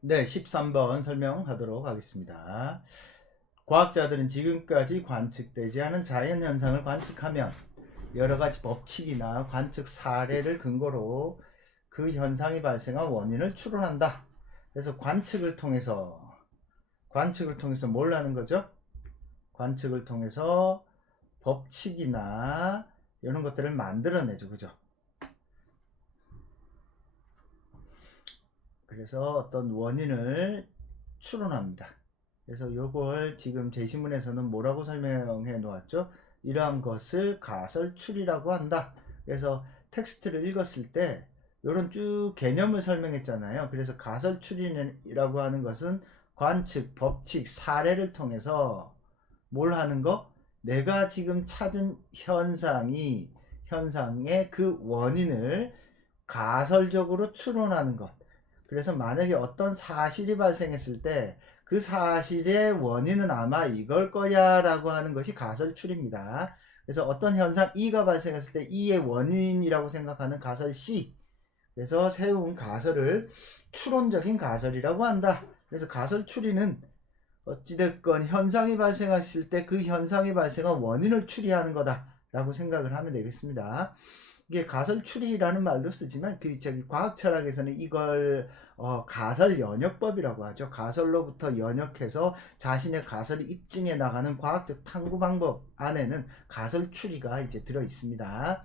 네, 13번 설명하도록 하겠습니다. 과학자들은 지금까지 관측되지 않은 자연현상을 관측하면 여러가지 법칙이나 관측 사례를 근거로 그 현상이 발생한 원인을 추론한다. 그래서 관측을 통해서 뭘 하는 거죠? 관측을 통해서 법칙이나 이런 것들을 만들어내죠. 그죠? 그래서 어떤 원인을 추론합니다. 그래서 이걸 지금 제시문에서는 뭐라고 설명해 놓았죠? 이러한 것을 가설출이라고 한다. 그래서 텍스트를 읽었을 때 이런 쭉 개념을 설명했잖아요. 그래서 가설출이라고 하는 것은 관측, 법칙, 사례를 통해서 뭘 하는 거? 내가 지금 찾은 현상의 그 원인을 가설적으로 추론하는 것. 그래서 만약에 어떤 사실이 발생했을 때 그 사실의 원인은 아마 이걸 거야 라고 하는 것이 가설출입니다. 그래서 어떤 현상 E가 발생했을 때 E의 원인이라고 생각하는 가설 C, 그래서 세운 가설을 추론적인 가설이라고 한다. 그래서 가설 추리는 어찌됐건 현상이 발생했을 때 그 현상이 발생한 원인을 추리하는 거다 라고 생각을 하면 되겠습니다. 이게 가설 추리라는 말도 쓰지만 과학 철학에서는 이걸 가설 연역법이라고 하죠. 가설로부터 연역해서 자신의 가설을 입증해 나가는 과학적 탐구 방법 안에는 가설 추리가 이제 들어 있습니다.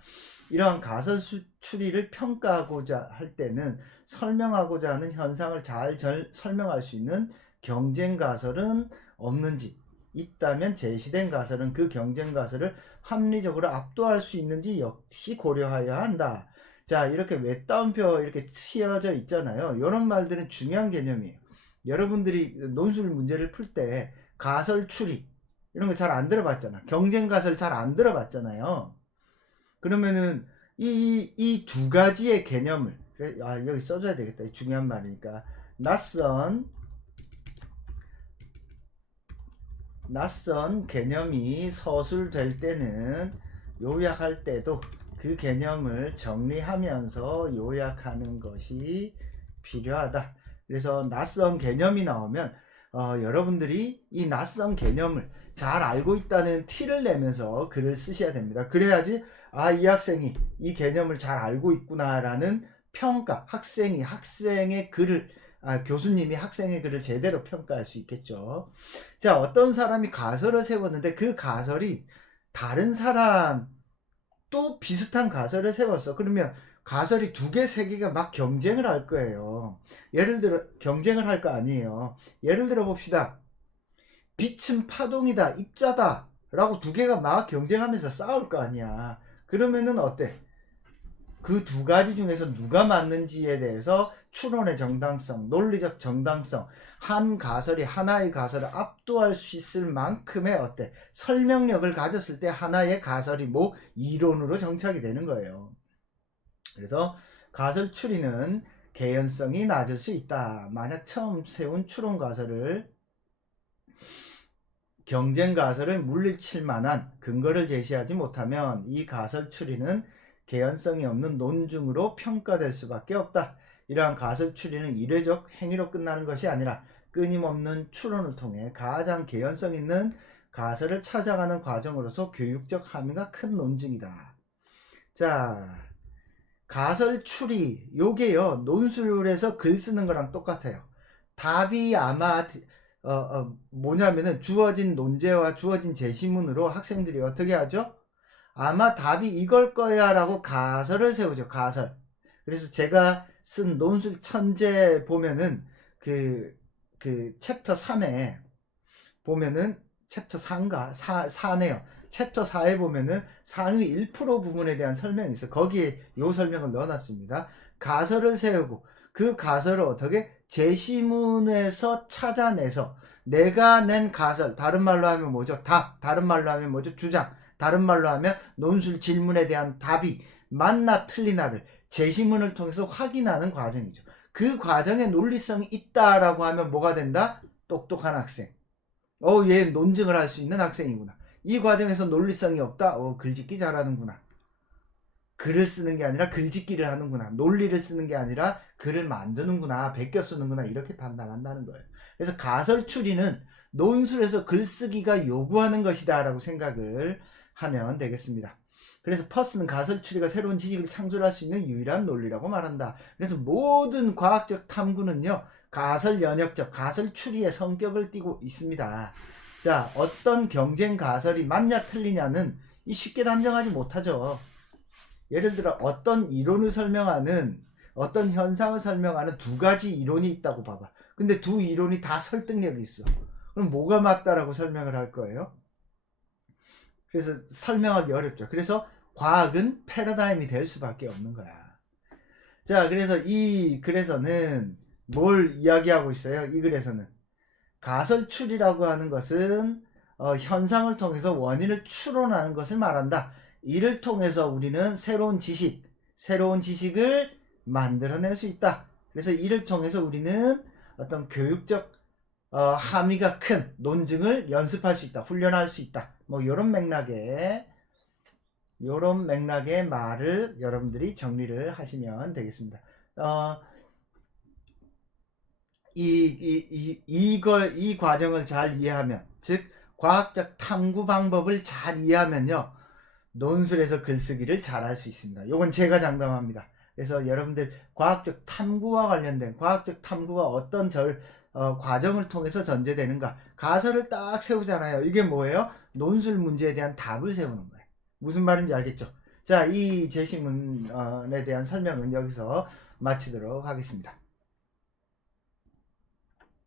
이러한 가설 추리를 평가하고자 할 때는 설명하고자 하는 현상을 잘 설명할 수 있는 경쟁 가설은 없는지, 있다면 제시된 가설은 그 경쟁 가설을 합리적으로 압도할 수 있는지 역시 고려해야 한다. 자, 이렇게 외따옴표 이렇게 치어져 있잖아요. 이런 말들은 중요한 개념이에요. 여러분들이 논술 문제를 풀 때 가설 추리 이런 거 잘 안 들어봤잖아. 경쟁 가설 잘 안 들어봤잖아요. 그러면은 이 두 가지의 개념을 여기 써줘야 되겠다. 중요한 말이니까. 낯선 개념이 서술될 때는 요약할 때도 그 개념을 정리하면서 요약하는 것이 필요하다. 그래서 낯선 개념이 나오면 여러분들이 이 낯선 개념을 잘 알고 있다는 티를 내면서 글을 쓰셔야 됩니다. 그래야지 이 학생이 이 개념을 잘 알고 있구나라는 평가, 학생의 글을 교수님이 학생의 글을 제대로 평가할 수 있겠죠. 자, 어떤 사람이 가설을 세웠는데 그 가설이 다른 사람 또 비슷한 가설을 세웠어. 그러면 가설이 두 개, 세 개가 막 경쟁을 할 거예요. 예를 들어 경쟁을 할 거 아니에요. 예를 들어 봅시다. 빛은 파동이다, 입자다 라고 두 개가 막 경쟁하면서 싸울 거 아니야. 그러면은 어때? 그 두 가지 중에서 누가 맞는지에 대해서 추론의 정당성, 논리적 정당성, 하나의 가설을 압도할 수 있을 만큼의 설명력을 가졌을 때 하나의 가설이 이론으로 정착이 되는 거예요. 그래서 가설 추리는 개연성이 낮을 수 있다. 만약 처음 세운 추론 가설을 경쟁 가설을 물리칠 만한 근거를 제시하지 못하면 이 가설 추리는 개연성이 없는 논증으로 평가될 수밖에 없다. 이러한 가설 추리는 이례적 행위로 끝나는 것이 아니라 끊임없는 추론을 통해 가장 개연성 있는 가설을 찾아가는 과정으로서 교육적 함의가 큰 논증이다. 자, 가설 추리 요게요 논술에서 글 쓰는 거랑 똑같아요. 답이 아마 뭐냐면은 주어진 논제와 주어진 제시문으로 학생들이 어떻게 하죠? 아마 답이 이걸 거야 라고 가설을 세우죠. 가설. 그래서 제가 쓴 논술 천재 보면은 그 챕터 3에 보면은 챕터 4인가 4네요. 챕터 4에 보면은 상위 1% 부분에 대한 설명이 있어. 거기에 요 설명을 넣어놨습니다. 가설을 세우고 그 가설을 어떻게 제시문에서 찾아내서 내가 낸 가설, 다른 말로 하면 뭐죠? 답, 다른 말로 하면 뭐죠? 주장, 다른 말로 하면 논술 질문에 대한 답이 맞나 틀리나를 제시문을 통해서 확인하는 과정이죠. 그 과정에 논리성이 있다라고 하면 뭐가 된다? 똑똑한 학생. 얘 논증을 할 수 있는 학생이구나. 이 과정에서 논리성이 없다? 글짓기 잘하는구나. 글을 쓰는 게 아니라 글짓기를 하는구나, 논리를 쓰는 게 아니라 글을 만드는구나, 베껴 쓰는구나, 이렇게 판단한다는 거예요. 그래서 가설추리는 논술에서 글쓰기가 요구하는 것이다 라고 생각을 하면 되겠습니다. 그래서 퍼스는 가설추리가 새로운 지식을 창조할 수 있는 유일한 논리라고 말한다. 그래서 모든 과학적 탐구는요, 가설연역적, 가설추리의 성격을 띠고 있습니다. 자, 어떤 경쟁 가설이 맞냐 틀리냐는 쉽게 단정하지 못하죠. 예를 들어 어떤 이론을 설명하는, 어떤 현상을 설명하는 두 가지 이론이 있다고 봐봐. 근데 두 이론이 다 설득력이 있어. 그럼 뭐가 맞다라고 설명을 할 거예요? 그래서 설명하기 어렵죠. 그래서 과학은 패러다임이 될 수밖에 없는 거야. 자, 그래서 이 글에서는 뭘 이야기하고 있어요? 이 글에서는 가설추리라고 하는 것은 현상을 통해서 원인을 추론하는 것을 말한다. 이를 통해서 우리는 새로운 지식을 만들어낼 수 있다. 그래서 이를 통해서 우리는 어떤 교육적 함의가 큰 논증을 연습할 수 있다, 훈련할 수 있다. 뭐 이런 맥락의 말을 여러분들이 정리를 하시면 되겠습니다. 이 과정을 잘 이해하면, 즉 과학적 탐구 방법을 잘 이해하면요, 논술에서 글쓰기를 잘 할 수 있습니다. 이건 제가 장담합니다. 그래서 여러분들 과학적 탐구와 관련된, 과학적 탐구가 어떤 과정을 통해서 전제되는가, 가설을 딱 세우잖아요. 이게 뭐예요? 논술 문제에 대한 답을 세우는 거예요. 무슨 말인지 알겠죠? 자, 이 제시문에 대한 설명은 여기서 마치도록 하겠습니다.